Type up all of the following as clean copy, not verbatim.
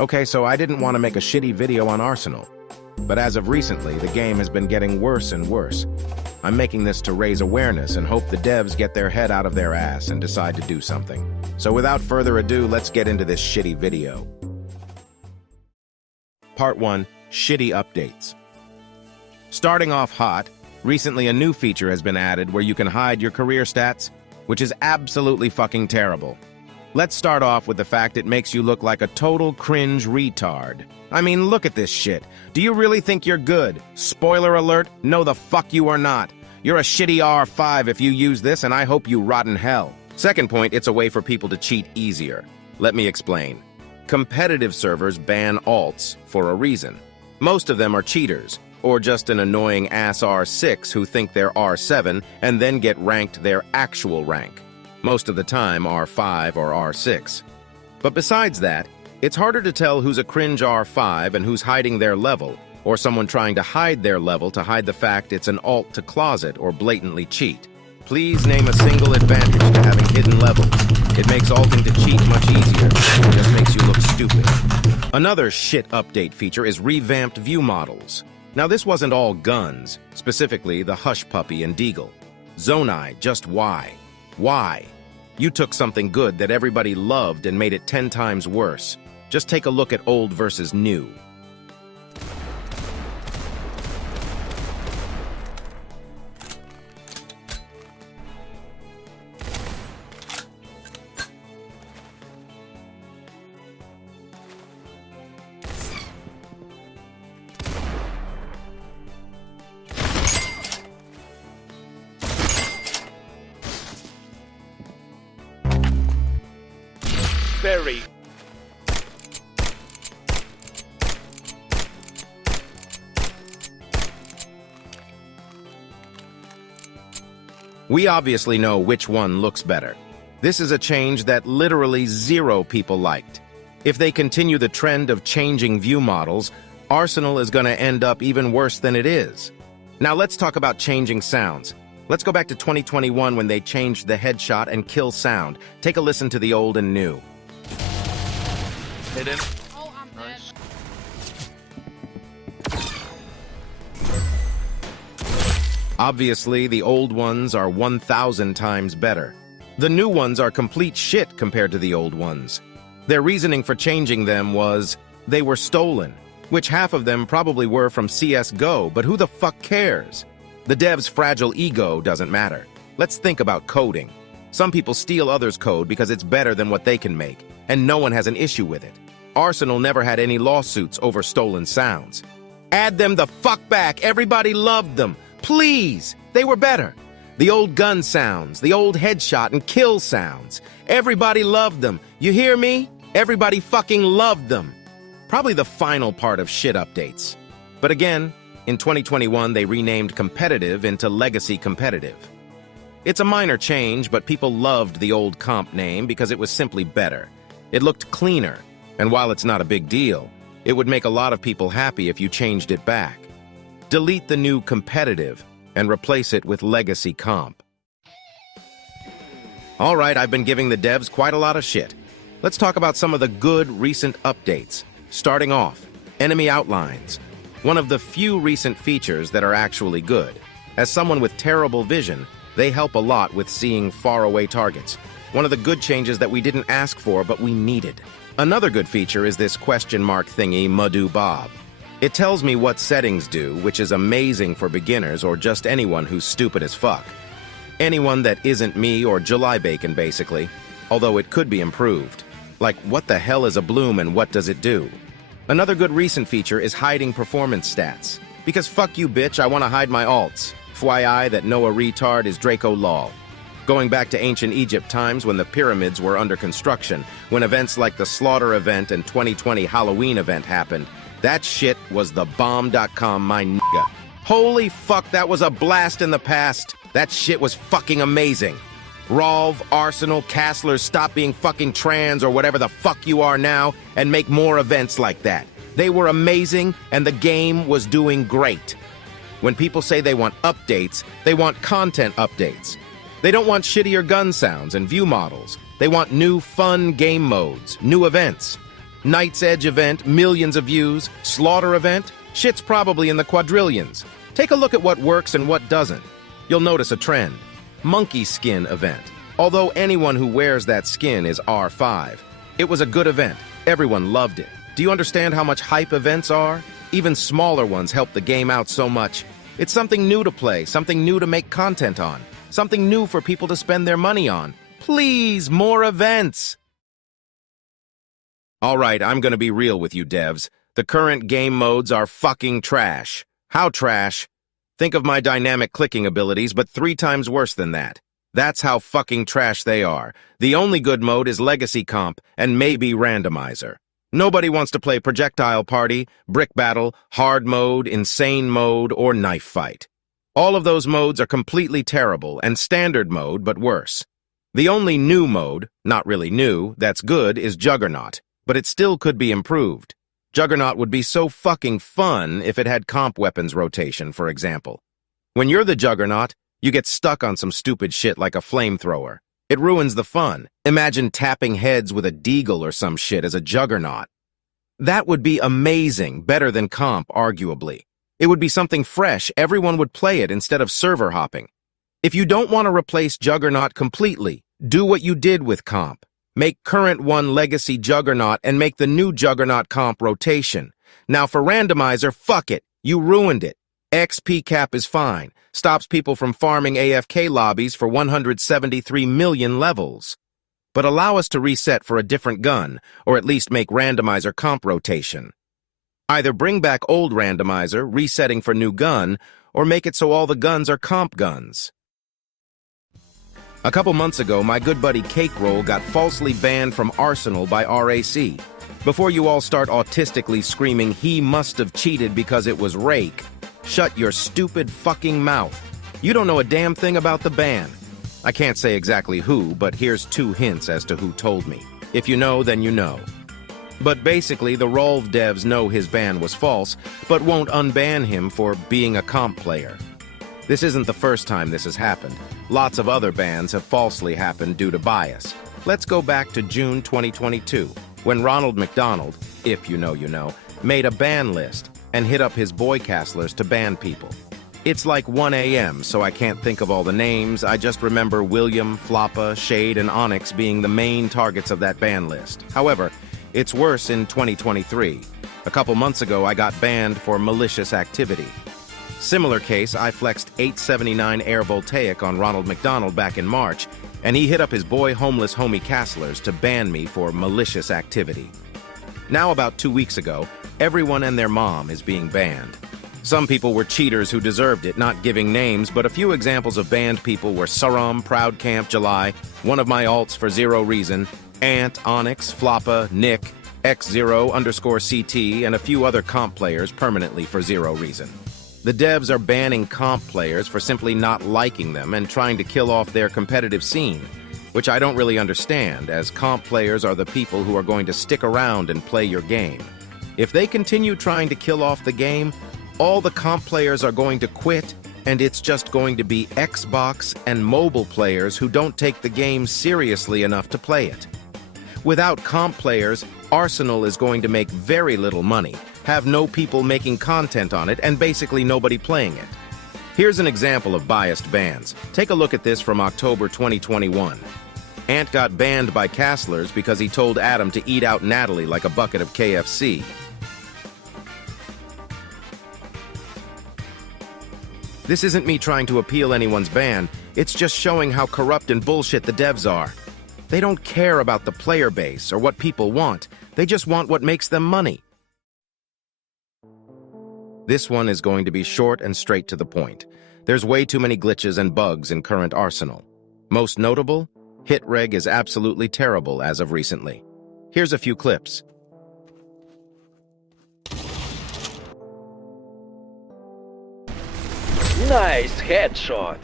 Okay, so I didn't want to make a shitty video on Arsenal, but as of recently, the game has been getting worse and worse. I'm making this to raise awareness and hope the devs get their head out of their ass and decide to do something. So without further ado, let's get into this shitty video. Part 1, Shitty Updates. Starting off hot, recently a new feature has been added where you can hide your career stats, which is absolutely fucking terrible. Let's start off with the fact it makes you look like a total cringe retard. I mean, look at this shit. Do you really think you're good? Spoiler alert, no the fuck you are not. You're a shitty R5 if you use this, and I hope you rot in hell. Second point, it's a way for people to cheat easier. Let me explain. Competitive servers ban alts for a reason. Most of them are cheaters, or just an annoying ass R6 who think they're R7 and then get ranked their actual rank. Most of the time R5 or R6. But besides that, it's harder to tell who's a cringe R5 and who's hiding their level, or someone trying to hide their level to hide the fact it's an alt to closet or blatantly cheat. Please name a single advantage to having hidden levels. It makes alting to cheat much easier. It just makes you look stupid. Another shit update feature is revamped view models. Now this wasn't all guns, specifically the Hush Puppy and Deagle. Zonai, just why? Why? You took something good that everybody loved and made it 10 times worse. Just take a look at old versus new. Very. We obviously know which one looks better. This is a change that literally 0 people liked. If they continue the trend of changing view models, Arsenal is going to end up even worse than it is. Now let's talk about changing sounds. Let's go back to 2021 when they changed the headshot and kill sound. Take a listen to the old and new. Hidden. Oh, I'm dead. Nice. Obviously, the old ones are 1,000 times better. The new ones are complete shit compared to the old ones. Their reasoning for changing them was they were stolen, which half of them probably were from CS:GO, but who the fuck cares? The devs' fragile ego doesn't matter. Let's think about coding. Some people steal others' code because it's better than what they can make, and no one has an issue with it. Arsenal never had any lawsuits over stolen sounds. Add them the fuck back. Everybody loved them. Please. They were better. The old gun sounds, the old headshot and kill sounds. Everybody loved them. You hear me? Everybody fucking loved them. Probably the final part of shit updates. But again, in 2021, they renamed competitive into legacy competitive. It's a minor change, but people loved the old comp name because it was simply better. It looked cleaner, and while it's not a big deal, it would make a lot of people happy if you changed it back. Delete the new competitive and replace it with legacy comp. All right, I've been giving the devs quite a lot of shit. Let's talk about some of the good recent updates. Starting off, enemy outlines. One of the few recent features that are actually good. As someone with terrible vision, they help a lot with seeing faraway targets. One of the good changes that we didn't ask for, but we needed. Another good feature is this question mark thingy, Madhu Bob. It tells me what settings do, which is amazing for beginners or just anyone who's stupid as fuck. Anyone that isn't me or July Bacon, basically. Although it could be improved. Like, what the hell is a bloom and what does it do? Another good recent feature is hiding performance stats. Because fuck you, bitch, I want to hide my alts. FYI that Noah retard is Draco lol. Going back to ancient Egypt times when the pyramids were under construction, when events like the Slaughter event and 2020 Halloween event happened, that shit was the bomb.com, my nigga. Holy fuck, that was a blast in the past. That shit was fucking amazing. Rolv, Arsenal, Castler, stop being fucking trans or whatever the fuck you are now and make more events like that. They were amazing and the game was doing great. When people say they want updates, they want content updates. They don't want shittier gun sounds and view models. They want new fun game modes, new events. Night's Edge event, millions of views. Slaughter event, shit's probably in the quadrillions. Take a look at what works and what doesn't. You'll notice a trend. Monkey skin event. Although anyone who wears that skin is R5. It was a good event. Everyone loved it. Do you understand how much hype events are? Even smaller ones help the game out so much. It's something new to play, something new to make content on, something new for people to spend their money on. Please, more events! Alright, I'm gonna be real with you devs. The current game modes are fucking trash. How trash? Think of my dynamic clicking abilities, but 3 times worse than that. That's how fucking trash they are. The only good mode is Legacy Comp, and maybe Randomizer. Nobody wants to play Projectile Party, Brick Battle, Hard Mode, Insane Mode, or Knife Fight. All of those modes are completely terrible, and Standard Mode, but worse. The only new mode, not really new, that's good is Juggernaut, but it still could be improved. Juggernaut would be so fucking fun if it had comp weapons rotation, for example. When you're the Juggernaut, you get stuck on some stupid shit like a flamethrower. It ruins the fun. Imagine tapping heads with a deagle or some shit as a Juggernaut. That would be amazing, better than comp, arguably. It would be something fresh, everyone would play it instead of server hopping. If you don't want to replace Juggernaut completely, do what you did with comp. Make current one Legacy Juggernaut and make the new Juggernaut comp rotation. Now for Randomizer, fuck it. You ruined it. XP cap is fine. Stops people from farming AFK lobbies for 173 million levels. But allow us to reset for a different gun, or at least make Randomizer comp rotation. Either bring back old Randomizer, resetting for new gun, or make it so all the guns are comp guns. A couple months ago, my good buddy Cake Roll got falsely banned from Arsenal by RAC. Before you all start autistically screaming, he must have cheated because it was Rake, shut your stupid fucking mouth. You don't know a damn thing about the ban. I can't say exactly who, but here's 2 hints as to who told me. If you know, then you know. But basically, the Rolv devs know his ban was false, but won't unban him for being a comp player. This isn't the first time this has happened. Lots of other bans have falsely happened due to bias. Let's go back to June 2022, when Ronald McDonald, if you know, made a ban list and hit up his boy castlers to ban people. It's like 1 a.m., so I can't think of all the names. I just remember William, Floppa, Shade, and Onyx being the main targets of that ban list. However, it's worse in 2023. A couple months ago, I got banned for malicious activity. Similar case, I flexed 879 Air Voltaic on Ronald McDonald back in March, and he hit up his boy homeless homie castlers to ban me for malicious activity. Now about 2 weeks ago, everyone and their mom is being banned. Some people were cheaters who deserved it, not giving names, but a few examples of banned people were Saram, Proud Camp, July, one of my alts for zero reason, Ant, Onyx, Floppa, Nick, X0_CT, and a few other comp players permanently for zero reason. The devs are banning comp players for simply not liking them and trying to kill off their competitive scene, which I don't really understand, as comp players are the people who are going to stick around and play your game. If they continue trying to kill off the game, all the comp players are going to quit, and it's just going to be Xbox and mobile players who don't take the game seriously enough to play it. Without comp players, Arsenal is going to make very little money, have no people making content on it, and basically nobody playing it. Here's an example of biased bans. Take a look at this from October 2021. Ant got banned by castlers because he told Adam to eat out Natalie like a bucket of KFC. This isn't me trying to appeal anyone's ban, it's just showing how corrupt and bullshit the devs are. They don't care about the player base or what people want, they just want what makes them money. This one is going to be short and straight to the point. There's way too many glitches and bugs in current Arsenal. Most notable, hitreg is absolutely terrible as of recently. Here's a few clips. Nice headshot!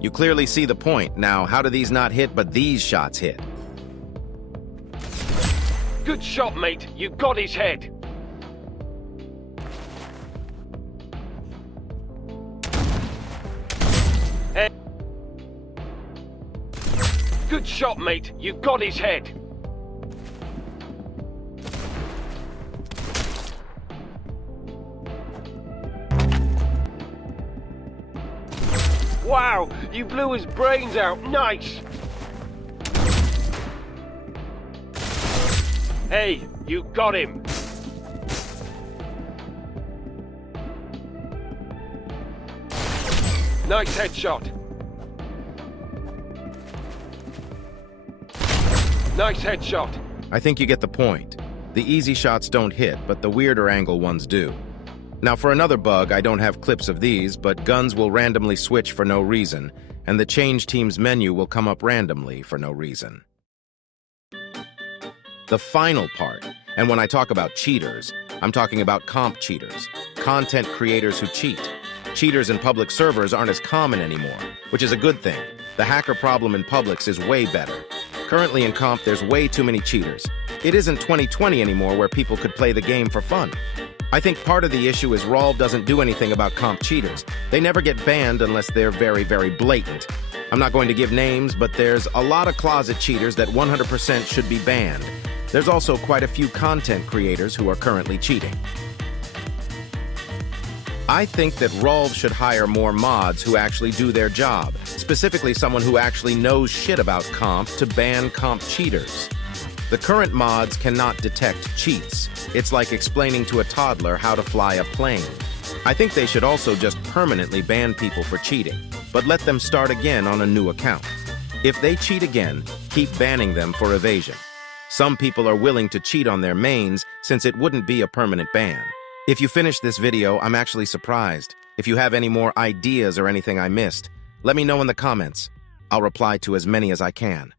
You clearly see the point. Now, how do these not hit, but these shots hit? Good shot, mate. You got his head. Good shot, mate. You got his head. Wow, you blew his brains out. Nice. Hey, you got him. Nice headshot. Nice headshot. I think you get the point. The easy shots don't hit, but the weirder angle ones do. Now for another bug, I don't have clips of these, but guns will randomly switch for no reason, and the change team's menu will come up randomly for no reason. The final part, and when I talk about cheaters, I'm talking about comp cheaters, content creators who cheat. Cheaters in public servers aren't as common anymore, which is a good thing. The hacker problem in publics is way better. Currently in comp, there's way too many cheaters. It isn't 2020 anymore where people could play the game for fun. I think part of the issue is Valve doesn't do anything about comp cheaters. They never get banned unless they're very, very blatant. I'm not going to give names, but there's a lot of closet cheaters that 100% should be banned. There's also quite a few content creators who are currently cheating. I think that Valve should hire more mods who actually do their job, specifically someone who actually knows shit about comp to ban comp cheaters. The current mods cannot detect cheats. It's like explaining to a toddler how to fly a plane. I think they should also just permanently ban people for cheating, but let them start again on a new account. If they cheat again, keep banning them for evasion. Some people are willing to cheat on their mains since it wouldn't be a permanent ban. If you finish this video, I'm actually surprised. If you have any more ideas or anything I missed, let me know in the comments. I'll reply to as many as I can.